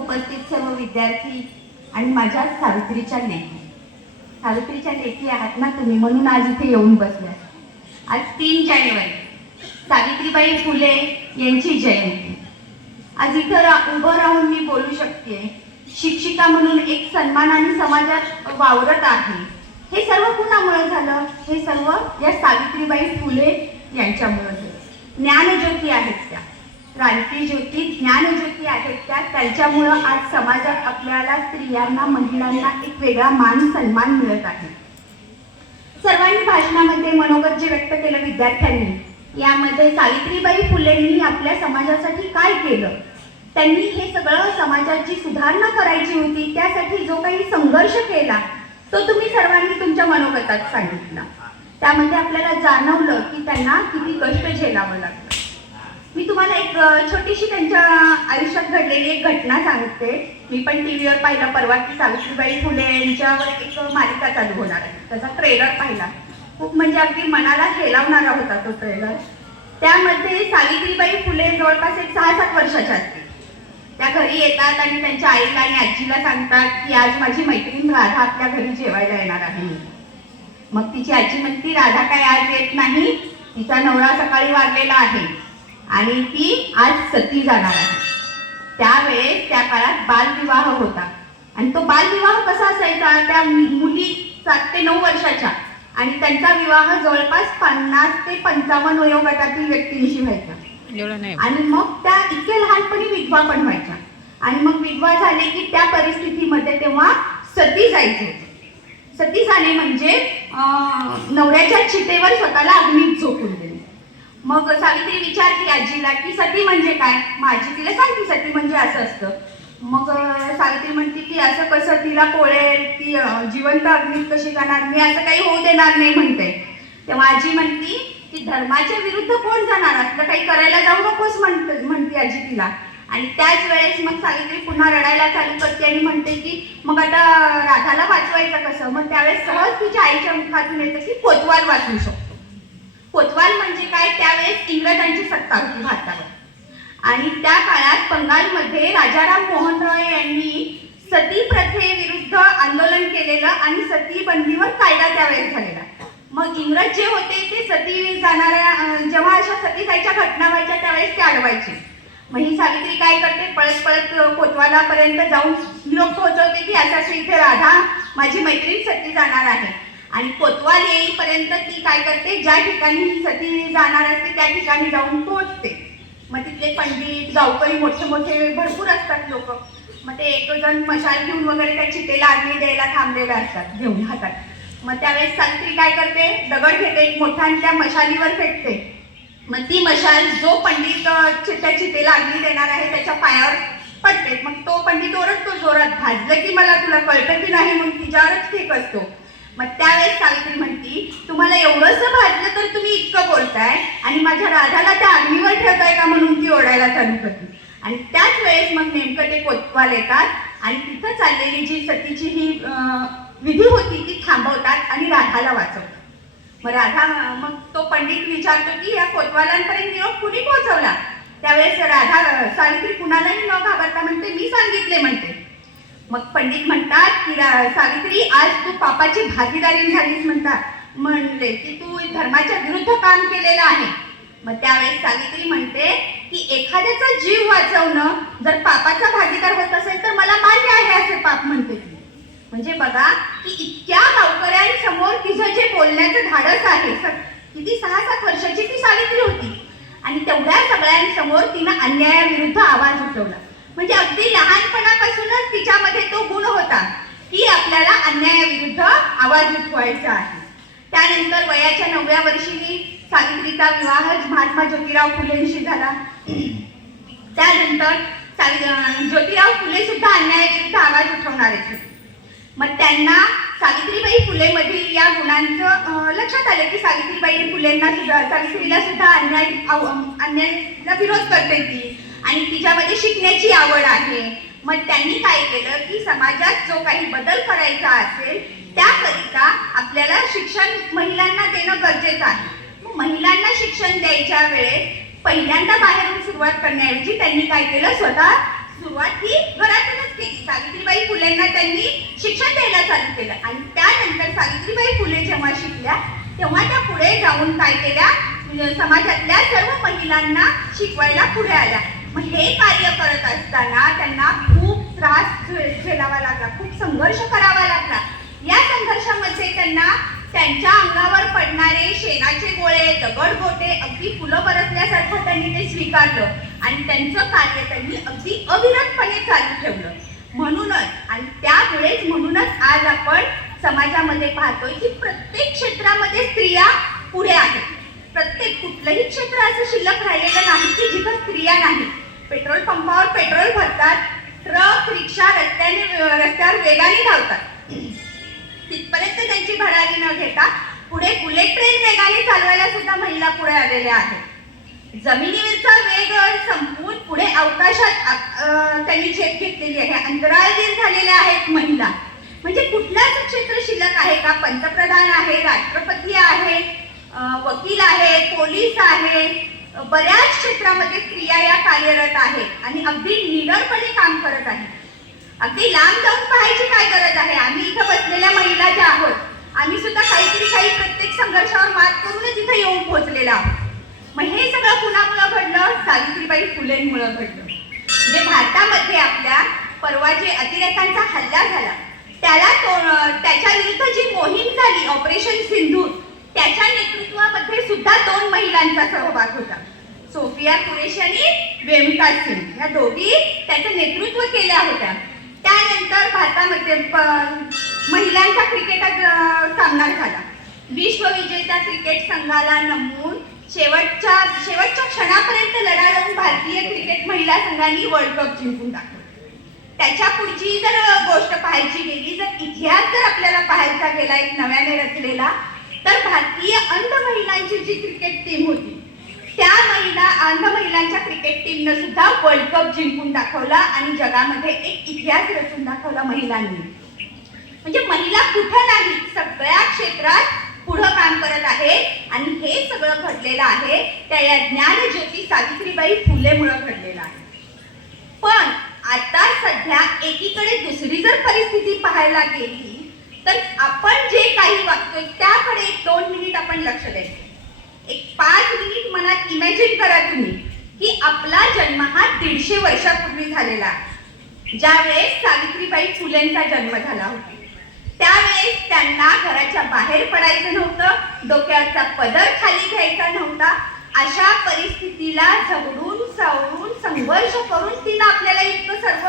उपस्थित सर्व विद्यार्थी आणि माझ्या सावित्रीच्या लेखी आहात ना तुम्ही, म्हणून आज इथे येऊन बसल्या. आज 3 जानेवारी सावित्रीबाई फुले यांची जयंती. आज इथं उभं राहून मी बोलू शकते, शिक्षिका म्हणून एक सन्मानाने समाजात वावरत आहे. हे सर्व कुणामुळे झालं? हे सर्व या सावित्रीबाई फुले यांच्यामुळे झालं. ज्ञानज्योती आहेत त्या, क्रांती ज्योती ज्ञानज्योती आहेत त्या. त्यांच्यामुळं आज समाजात आपल्याला स्त्रियांना, महिलांना एक वेगळा मान सन्मान मिळत आहे. सर्वांनी भाषणामध्ये मनोगत जे व्यक्त केलं विद्यार्थ्यांनी, यामध्ये सावित्रीबाई फुलेंनी आपल्या समाजासाठी काय केलं, त्यांनी हे सगळं समाजाची सुधारणा करायची होती, त्यासाठी जो काही संघर्ष केला तो तुम्ही सर्वांनी तुमच्या मनोगतात सांगितला. त्यामध्ये आपल्याला जाणवलं की त्यांना किती कष्ट झेलावं लागलं. मी तुम्हाला एक छोटीशी त्यांच्या आयुष्यात घडलेली एक घटना सांगते. मी पण टीव्हीवर पाहिलं परवा की सावित्रीबाई फुले यांच्यावर एक मालिका चालू होणार आहे. त्याचा ट्रेलर पाहिला, खूप म्हणजे अगदी मनाला हेलावणारा होता तो ट्रेलर. त्यामध्ये सावित्रीबाई फुले जवळपास एक 6-7 वर्षाच्या असतील. त्या घरी येतात आणि त्यांच्या आईला आणि आजीला सांगतात की आज माझी मैत्रीण राधा आपल्या घरी जेवायला येणार आहे. मग तिची आजी म्हणती, राधा काय आज येत नाही, तिचा नवरा सकाळी वारलेला आहे आणि ती आज सती जाणार आहे. त्यावेळेस त्या काळात बालविवाह होता आणि तो बालविवाह कसा असायचा, त्या मुली 7 ते 9 वर्षाच्या आणि त्यांचा विवाह जवळपास 50 ते 55 वयोगटातील व्यक्तींशी व्हायचा. आणि मग त्या इतक्या लहानपणी विधवा पण व्हायच्या आणि मग विधवा झाले की त्या परिस्थितीमध्ये तेव्हा सती जायचे. सती जाणे म्हणजे नवऱ्याच्या चितेवर स्वतःला अग्नीत झोकून देणे. मग सावित्री विचारली आजीला की सती म्हणजे काय. माझी तिला सांगते सती म्हणजे असं असतं. मग सावित्री म्हणते की असं कसं तिला पोळेल, ती जिवंत अग्नीत कशी जाणार, मी असं काही होऊ देणार नाही म्हणते. तेव्हा आजी म्हणती की धर्माच्या विरुद्ध कोण जाणार, असलं काही करायला जाऊ नकोस म्हणते आजी तिला. आणि त्याच वेळेस मग सावित्री पुन्हा रडायला चालू करते आणि म्हणते की मग आता राधाला वाचवायचं कसं. मग त्यावेळेस सहज तिच्या आईच्या मुखातून येतं की कोतवाल वाचवू शकतो. कोतवाल म्हणजे काय, त्यावेळेस इंग्रजांची सत्ता होती भारतावर आणि त्या काळात बंगालमध्ये राजाराम मोहन रॉय यांनी सती प्रथेविरुद्ध आंदोलन केलेलं आणि सती बंदीवर कायदा त्यावेळेस झालेला. मग इंग्रज जे होते ते सती जाणाऱ्या, जेव्हा अशा सती जायच्या घटना व्हायच्या त्यावेळेस ते अडवायचे. मग ही सावित्री काय करते, पळत पळत कोतवालापर्यंत जाऊन निरोप पोहोचवते की असं इथे राधा माझी मैत्रीण सती जाणार आहे. आणि कोतवाल येईपर्यंत ती काय करते, ज्या ठिकाणी ही सती जाणार असते त्या ठिकाणी जाऊन पोहोचते. मग तिथले पंडित, गावकरी मोठे मोठे भरपूर असतात लोक. मग ते एक जण मशाल घेऊन वगैरे त्या चितेला अग्नी द्यायला थांबलेले असतात घेऊन हातात. मग त्यावेळेस सावित्री काय करते, दगड घेते एक मोठा आणि त्या मशालीवर फेकते. मग ती मशाल जो पंडित त्या चितेला अग्नी देणार आहे त्याच्या पायावर पडते. मग तो पंडित ओरडतो जोरात, भाजलं की मला, तुला कळतं की नाही, म्हणून तिच्यावरच फेक असतो. मग त्यावेळेस सावित्री म्हणती, तुम्हाला एवढंसं भाजलं तर तुम्ही इतकं बोलताय आणि माझ्या राधाला त्या अग्नीवर ठेवताय का, म्हणून ती ओरडायला चालू करते. आणि त्याच वेळेस मग नेमकं ते कोतवाल येतात आणि तिथं चाललेली जी सतीची ही विधी होती ती थांबवतात आणि राधाला वाचवतात. मग तो पंडित विचारतो की या कोतवालांपर्यंत निरोप कुणी पोहोचवला. त्यावेळेस राधा सावित्री कुणालाही न घाबरता म्हणते, मी सांगितले म्हणते. मग पंडित म्हणतात की सावित्री आज तू पापाची भागीदारी झालीस म्हणले की तू धर्माच्या विरुद्ध काम केलेलं आहे. मग त्यावेळेस सावित्री म्हणते की एखाद्याचा जीव वाचवणं जर पापाचा भागीदार होत असेल तर मला मान्य आहे असे पाप म्हणते ती. म्हणजे बघा की इतक्या गावकऱ्यांसमोर तिचं जे बोलण्याचं धाडस आहे, किती 6-7 वर्षाची ती सावित्री होती आणि तेवढ्या सगळ्यांसमोर तिनं अन्यायाविरुद्ध आवाज उठवला. म्हणजे अगदी लहानपणापासूनच तिच्यामध्ये तो गुण होता की आपल्याला अन्यायाविरुद्ध आवाज उठवायचा आहे. त्यानंतर वयाच्या 9व्या वर्षी सावित्रीचा विवाह महात्मा ज्योतिराव फुलेंशी झाला. त्यानंतर ज्योतिराव फुले सुद्धा अन्यायाविरुद्ध आवाज उठवणारेच होते. मग त्यांना सावित्रीबाई फुले मधील या गुणांचं लक्षात आलं की सावित्रीला सुद्धा अन्यायाला विरोध करते ती आणि तिच्यामध्ये शिकण्याची आवड आहे. मग त्यांनी काय केलं की समाजात जो काही बदल करायचा असेल त्याकरिता आपल्याला शिक्षण महिलांना देणं गरजेचं आहे. मग महिलांना शिक्षण द्यायच्या वेळेस पहिल्यांदा बाहेरून सुरुवात करण्याऐवजी त्यांनी काय केलं, स्वतः सुरुवात ही घरातून फुलेंना त्यांनी शिक्षण द्यायला चालू केलं. आणि त्यानंतर सावित्रीबाई फुले जेव्हा शिकल्या तेव्हा त्या पुढे जाऊन काय केल्या, समाजातल्या सर्व महिलांना शिकवायला पुढे आल्या. मग हे कार्य करत असताना त्यांना खूप त्रास झेलावा लागला, खूप संघर्ष करावा लागला. या संघर्षामध्ये त्यांना त्यांच्या अंगावर पडणारे शेणाचे गोळे, दगडगोटे, अगदी फुलं बरसल्यासारखं त्यांनी ते स्वीकारलं आणि त्यांचं कार्य त्यांनी अगदी अविरतपणे चालू ठेवलं. म्हणूनच आज आपण समाजामध्ये पाहतोय की प्रत्येक क्षेत्रामध्ये स्त्रिया पुढे आहेत. प्रत्येक कुठलंही क्षेत्र असं शिल्लक राहिलेलं नाही की जिथं स्त्रिया नाही. पेट्रोल पंपावर पेट्रोल भरतात, ट्रक, रिक्षा रस्त्यावर वेगाने धावतात. तिथपर्यंत त्यांची भरारी न घेता पुढे बुलेट ट्रेन वेगाने चालवायला सुद्धा महिला पुढे आलेल्या आहेत. जमिनीवरचा वेग संपवून पुढे अवकाशात त्यांनी झेप घेतलेली आहे. अंतराळवीर झालेल्या आहेत महिला. म्हणजे कुठलाच क्षेत्र शिल्लक आहे का? पंतप्रधान आहे, राष्ट्रपती आहे, वकील आहे, पोलीस आहे, बऱ्याच क्षेत्रामध्ये स्त्रिया या कार्यरत आहेत आणि अगदी निडरपणे काम करत आहेत. अगदी लांब जाऊन पाहायची काय गरज आहे? आम्ही इथं बसलेल्या महिला ज्या आहोत, आम्ही सुद्धा काही प्रत्येक संघर्षावर मात करूनच इथं येऊन पोहोचलेला आहोत. मग हे सगळं कुणामुळे घडलं? सावित्रीबाई फुलेंमुळे घडलं. म्हणजे भारतामध्ये आपल्या परवा जे अतिरेक्यांचा हल्ला झाला त्याच्या विरुद्ध जी मोहीम झाली ऑपरेशन सिंधूर, त्याच्या नेतृत्वामध्ये सुद्धा 2 महिलांचा सहभाग होता. सोफिया कुरेशी आणि वेमिका सिंग या दोघी त्याचं नेतृत्व केल्या होत्या. त्यानंतर भारतामध्ये महिलांचा क्रिकेटात सामना झाला. विश्वविजेत्या क्रिकेट संघाला नमवून शेवटच्या क्षणापर्यंत लढा देऊन भारतीय क्रिकेट महिला संघाने वर्ल्ड कप जिंकून टाकला. त्याच्या पुढची जर गोष्ट पाहायची गेली, जर इतिहास जर आपल्याला पाहायचा गेला एक नव्याने रचलेला, तर भारतीय अंध महिलांची जी क्रिकेट टीम होती त्या अंध महिलांच्या क्रिकेट टीमनं सुद्धा वर्ल्ड कप जिंकून दाखवला आणि जगामध्ये एक इतिहास रचून दाखवला महिलांनी. म्हणजे महिला कुठं नाही, सगळ्या क्षेत्रात पुढं काम करत आहे. आणि हे सगळं घडलेलं आहे त्या या ज्ञानज्योती सावित्रीबाई फुलेमुळे घडलेलं आहे. पण आता सध्या एकीकडे दुसरी जर परिस्थिती पाहायला गेली तर आपण जे काही वागतोय त्याकडे 2 मिनिट आपण लक्ष द्यायचं. एक 5 मिनिट मनात इमॅजिन करा तुम्ही की आपला जन्म हा 150 वर्षापूर्वी झालेला आहे. ज्यावेळेस सावित्रीबाई फुलेंचा जन्म झाला होता त्यावेळेस त्यांना घराच्या बाहेर पडायचं नव्हतं, डोक्याचा पदर खाली घ्यायचा नव्हता. अशा परिस्थितीला झगडून सावरून संघर्ष करून तिनं आपल्याला इतकं सर्व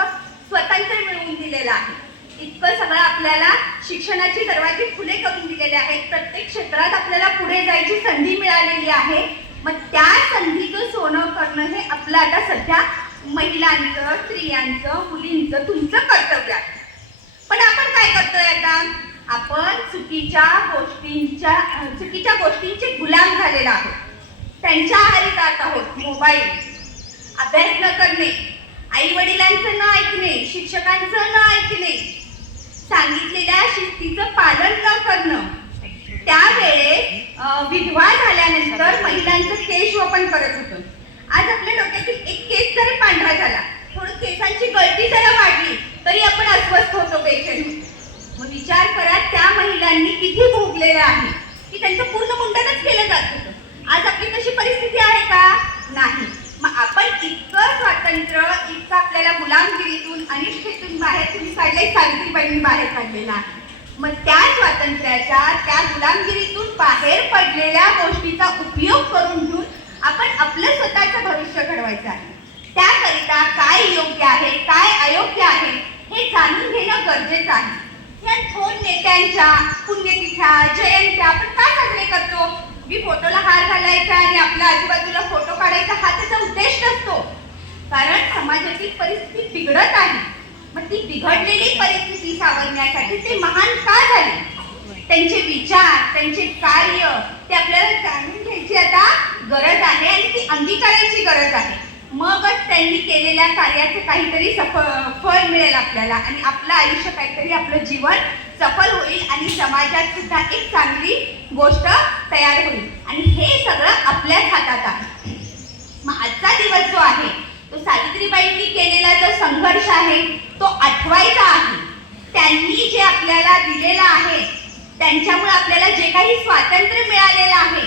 स्वातंत्र्य मिळवून दिलेलं आहे. इतकं सगळं आपल्याला शिक्षणाचे दरवाजे खुले करून दिलेले आहेत. प्रत्येक क्षेत्रात आपल्याला पुढे जायची संधी मिळालेली आहे. मग त्या संधीचं सोनं करणं हे आपलं आता सध्या महिलांचं, स्त्रियांचं, मुलींचं, तुमचं कर्तव्य आहे. पण आपण काय करतोय आता? आपण चुकीच्या गोष्टींचे गुलाम झालेला आहोत. त्यांच्या आहारी जात आहोत. मोबाईल, अभ्यास न करणे, आई वडिलांचं न ऐकणे, शिक्षकांचं न ऐकणे, सांगितलेल्या शिस्तीचं पालन न करणं. त्यावेळेस विधवा झाल्यानंतर महिलांचं केशवपन करत होतं. आज आपल्या डोक्यातील एक केस जरी पांढरा झाला, थोडं केसांची गळती जरा वाढली तरी आपण अस्वस्थ होतो, बेचैन होतो. मग विचार करा त्या महिलांनी किती भोगलेलं आहे की त्यांचं पूर्ण मुंडनच केलं जात होतं. आज आपली तशी परिस्थिती आहे का? नाही. मग आपण इतकं स्वातंत्र्य, इतकं आपल्याला गुलामगिरीतून अनिष्ठेतून बाहेर तुम्ही काढले, सावित्रीबाईंनी बाहेर काढलेला आहे. मग त्या स्वातंत्र्याच्या, त्या गुलामगिरीतून बाहेर पडलेल्या गोष्टीचा उपयोग करून घेऊन आपण आपलं स्वतःचं भविष्य घडवायचं आहे. त्याकरिता काय योग्य आहे, काय अयोग्य आहे हे जाणून घेणं गरजेचं आहे. या थोर नेत्यांच्या पुण्यतिथ्या, जयंत्या आपण का साजरे करतो? मी फोटोला हार घालायचा आणि आपल्या आजूबाजूला फोटो काढायचा हा त्याचा उद्देश नसतो. कारण समाजातील परिस्थिती बिघडत आहे. मग ती बिघडलेली परिस्थिती सावरण्यासाठी ते महान का झाले, त्यांचे विचार, त्यांचे कार्य ते आपल्याला जाणून घ्यायची आता गरज आहे आणि ती अंगीकारायची गरज आहे. मगच त्यांनी केलेल्या कार्याचं काहीतरी फळ मिळेल आपल्याला आणि आपलं आयुष्य काहीतरी, आपलं जीवन सफल होईल आणि समाजात सुद्धा एक चांगली गोष्ट तयार होईल. आणि हे सगळं आपल्याच हातात आहे. मग आजचा दिवस जो आहे तो सावित्रीबाईंनी केलेला जो संघर्ष आहे तो आठवायचा आहे. त्यांनी जे आपल्याला दिलेलं आहे, त्यांच्यामुळे आपल्याला जे काही स्वातंत्र्य मिळालेलं आहे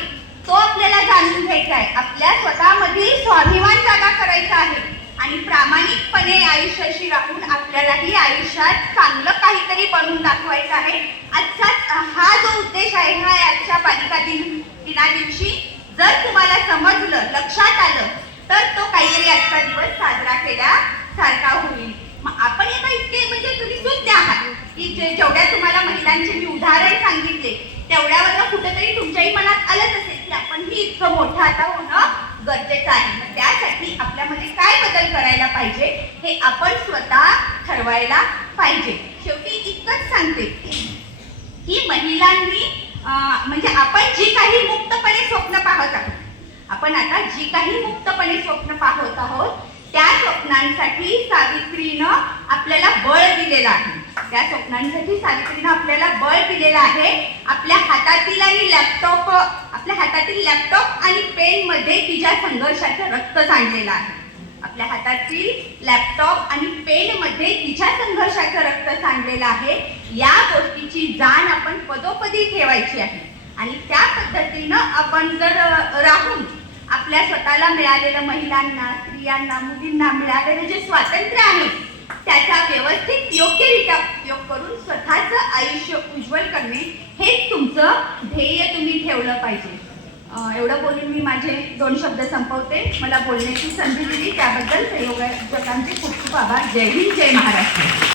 तो आपल्याला जाणून घ्यायचा आहे. आपल्या स्वतःमधील स्वाभिमान जागा करायचा आहे आणि प्रामाणिकपणे आयुष्याशी राहून आपल्यालाही आयुष्यात चांगलं काहीतरी बनवून दाखवायचं आहे. आजचा हा जो उद्देश आहे, हा आजच्या बालिका दिना दिवशी जर तुम्हाला समजलं, लक्षात आलं, तर तो काहीतरी आजचा दिवस साजरा केल्यासारखा होईल. मग आपण आता इतके म्हणजे तुम्ही सुज्ञ आहात की जेवढ्या तुम्हाला महिलांचे मी उदाहरण सांगितले तेवढ्यावर कुठेतरी तुमच्याही मनात आलंच असेल की आपणही इतकं मोठं आता होणं गरजेचं आहे. मग त्यासाठी आपल्यामध्ये काय बदल करायला पाहिजे हे आपण स्वतः ठरवायला पाहिजे. शेवटी इतकंच सांगते की महिलांनी म्हणजे आपण जी काही मुक्तपणे स्वप्न पाहत आहोत, आपण आता जी काही मुक्तपणे स्वप्न पाहत आहोत त्या स्वप्नांसाठी सावित्रीनं आपल्याला बळ दिलेलं आहे. त्या स्वप्नांसाठी सावित्रीनं आपल्याला बळ दिलेलं आहे. आपल्या हातातील लॅपटॉप आणि पेन मध्ये तिच्या संघर्षाचं रक्त सांडलेलं आहे. आपल्या हातातील लॅपटॉप आणि पेन मध्ये तिच्या संघर्षाचं रक्त सांडलेलं आहे. या गोष्टीची जाण आपण पदोपदी ठेवायची आहे आणि त्या पद्धतीनं आपण जर राहून आपल्या स्वतःला मिळालेलं, महिलांना, स्त्रियांना, मुलींना मिळालेलं जे स्वातंत्र्य आहे त्याचा व्यवस्थित योग्यरित्या उपयोग करून स्वतःचं आयुष्य उज्ज्वल करणे हेच तुमचं ध्येय तुम्ही ठेवलं पाहिजे. एवढं बोलून मी माझे 2 शब्द संपवते. मला बोलण्याची संधी दिली त्याबद्दल संयोजकांचे खूप खूप आभार. जय हिंद, जय महाराष्ट्र.